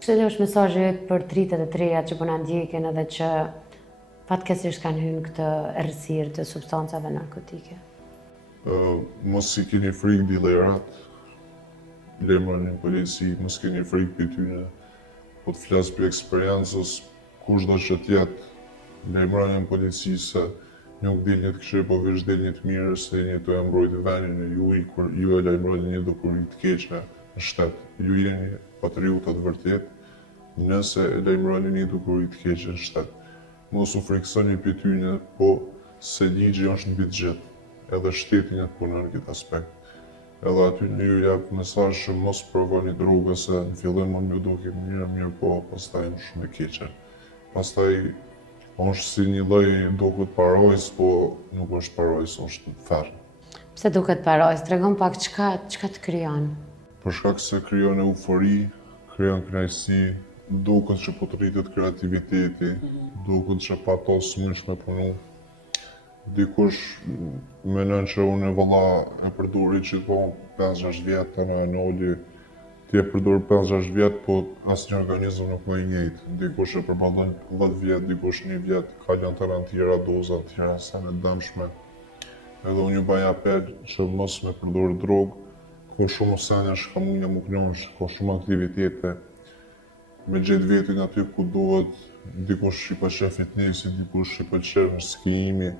Kështu është mesazhi yt për tritet e treja që po na ndjekin edhe që fatkeqësisht kanë hyrë në këtë errësirë të substancave narkotike. Mos i keni frikë dilerat, lajmëroni në polici, mos keni frikë për tyne, po të flas për eksperiencës, kushdo që t'jetë, lajmëroni në polici se nuk del një të këshirë, po veç del një të mirë, se një të e mbrojtë venin e juj, kur ju e lajmëroni një dukuri të keqe në shtetë. Ju jeni patriotat vërtet, nëse e lajmëroni një dukuri të keqe në shtetë. Mos u friksoni për tyne, po se ligji është mbi të gjithë, edhe shteti një të punon në këtë aspekt. Edhe aty në ju jap mesazh që mos provoni droga, se në fillim mund m'ju duket mirë, po pastaj është shumë e keqe. Pastaj është si një lloj duket parojs, po nuk është parojs, është ferr. Pse duket parojs? Tregon pak çka të krijon. Për shkak se krijon eufori, krijon kënaqësi, duket që po të rritet kreativiteti, duket që pa to s'mundesh me punu. Dikush menon që unë valla e përdori që po 5-6 vjet tani e noli, ti e përdor 5-6 vjet, po asnjë organizëm nuk më i njëjtë. Dikush e përballon 10 vjet, dikush 1 vjet, kalon të tjera doza, të tjera sa në dëmshme. Edhe unë ju baj apel që mos me përdor drogë, ka shumë sene që ka mundja më kënaqsh, ka shumë aktivitete. Me gjetë vetin aty ku duhet, dikush i pëlqen fitnessi, dikush i pëlqen skijimi,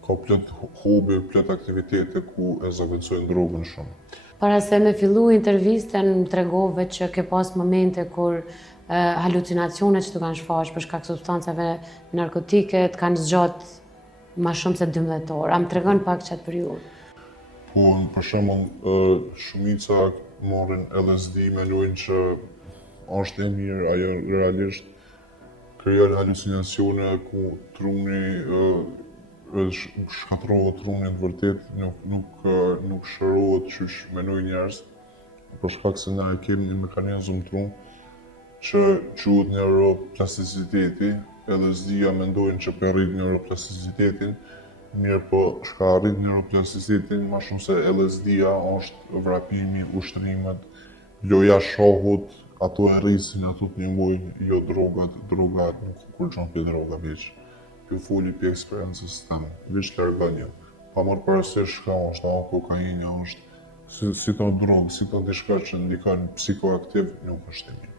ka plot hobi, plot aktivitete ku e zaventësojnë drogën shumë. Para se me fillu intervistën, më tregove që ke pas momente kur halucinacionet që të kanë shfaq për shkak substancave narkotike të kanë zgjat ma shumë se 12 orë. A më tregon pak çat periudhë? Po, për shembull, shumica morrin LSD, menojnë që është e mirë, ajo realisht krijon halucinacione ku truni shkatërrohet truni të vërtet, nuk shërohet qysh menojnë njerëz, për shkak se na e kemi një mekanizëm tru që quhet neuroplasticiteti. LSD-ja mendojnë që për rrit neuroplasticitetin, mirë po shka rrit neuroplasticitetin ma shumë se LSD-ja është vrapimi, ushtrimet, loja shohut, ato e rrisin, ato të nivojnë, jo drogat nuk kurqon për droga veç. Ju foli për eksperiencës tëme, veç largoni. Pa marrë parasysh shka është, kokaina është, si to drogë, si to diçka që ndikon psikoaktiv, nuk është e mirë.